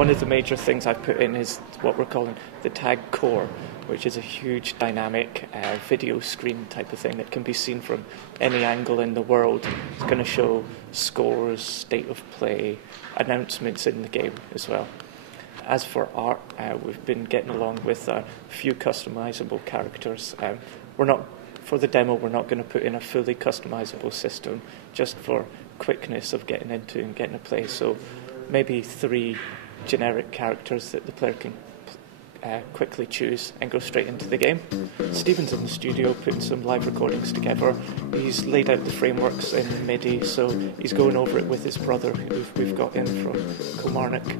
One of the major things I've put in is what we're calling the tag core, which is a huge dynamic video screen type of thing that can be seen from any angle in the world. It's going to show scores, state of play, announcements in the game as well. As for art, we've been getting along with a few customizable characters. For the demo, we're not going to put in a fully customizable system, just for quickness of getting into and getting to play. So maybe 3 generic characters that the player can quickly choose and go straight into the game. Stephen's in the studio putting some live recordings together. He's laid out the frameworks in MIDI, so he's going over it with his brother, who we've got in from Kilmarnock.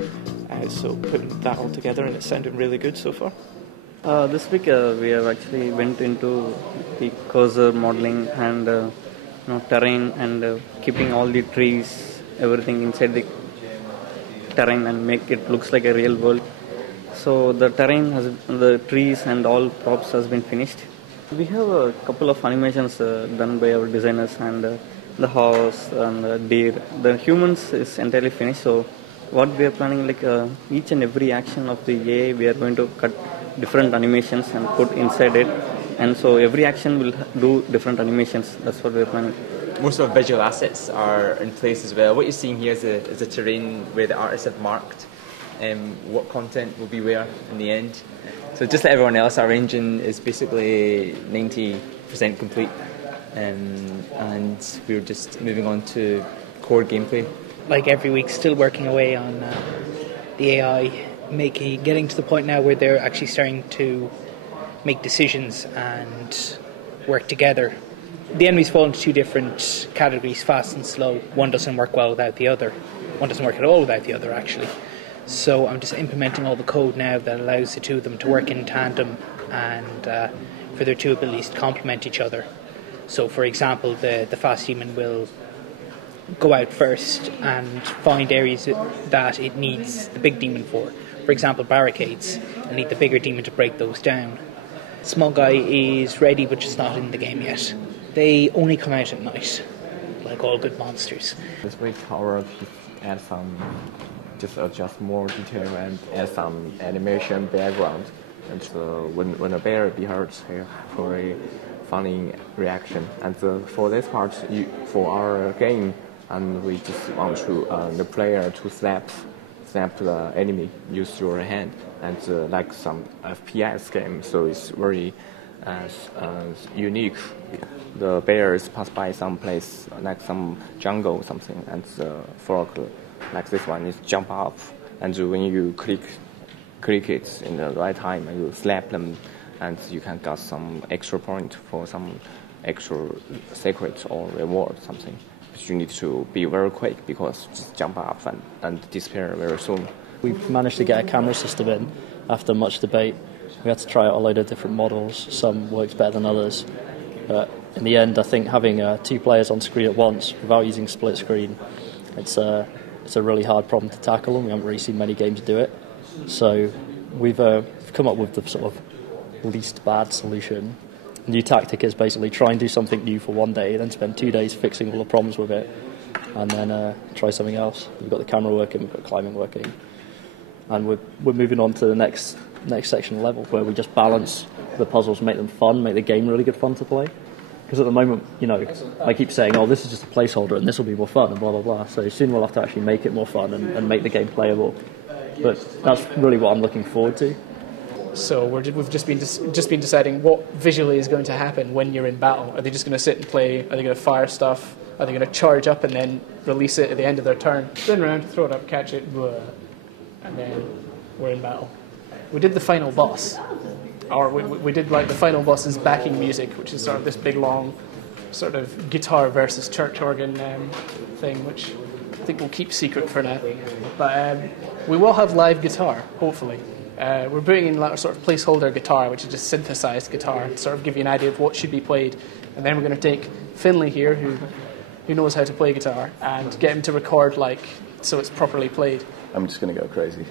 So putting that all together, and it's sounding really good so far. This week we have actually went into the cursor modeling and terrain and keeping all the trees, everything inside the terrain and make it looks like a real world. So the terrain the trees and all props has been finished. We have a couple of animations done by our designers, and the horse and the deer. The humans is entirely finished. So what we are planning, like each and every action of the AI, we are going to cut different animations and put inside it, and so every action will do different animations. That's what we are planning. Most of our visual assets are in place as well. What you're seeing here is a terrain where the artists have marked what content will be where in the end. So just like everyone else, our engine is basically 90% complete, and we're just moving on to core gameplay. Like every week, still working away on the AI, getting to the point now where they're actually starting to make decisions and work together. The enemies fall into 2 different categories, fast and slow. One doesn't work well without the other. One doesn't work at all without the other, actually. So I'm just implementing all the code now that allows the 2 of them to work in tandem and for their 2 abilities to complement each other. So, for example, the fast demon will go out first and find areas that it needs the big demon for. For example, barricades. I need the bigger demon to break those down. Small guy is ready, but just not in the game yet. They only come out at night, like all good monsters. This week, our add some, just adjust more detail and add some animation background. And when a bear be hurt, for a funny reaction. And for this part, for our game, and we just want to the player to slap the enemy, use your hand, and like some FPS game, so it's very unique. The bears pass by some place like some jungle or something, and the frog like this one is jump up, and when you click it in the right time, and you slap them, and you can get some extra point for some extra secret or reward something. But you need to be very quick because just jump up and disappear very soon. We've managed to get a camera system in after much debate. We had to try out a load of different models. Some worked better than others. But in the end, I think having 2 players on screen at once without using split screen, it's a really hard problem to tackle, and we haven't really seen many games do it. So we've come up with the sort of least bad solution. The new tactic is basically try and do something new for one day, then spend 2 days fixing all the problems with it, and then try something else. We've got the camera working, we've got climbing working, and we're moving on to the next section level where we just balance the puzzles, make them fun, make the game really good fun to play. Because at the moment, I keep saying, oh, this is just a placeholder and this will be more fun and blah, blah, blah. So soon we'll have to actually make it more fun and make the game playable. But that's really what I'm looking forward to. So we've just been deciding what visually is going to happen when you're in battle. Are they just going to sit and play? Are they going to fire stuff? Are they going to charge up and then release it at the end of their turn? Spin around, throw it up, catch it, blah, and then we're in battle. We did the final boss. Or we did like the final boss's backing music, which is sort of this big long sort of guitar versus church organ thing, which I think we'll keep secret for now. But we will have live guitar, hopefully. We're bringing in a sort of placeholder guitar, which is just synthesized guitar, to sort of give you an idea of what should be played. And then we're going to take Finlay here, who knows how to play guitar, and get him to record so it's properly played. I'm just going to go crazy.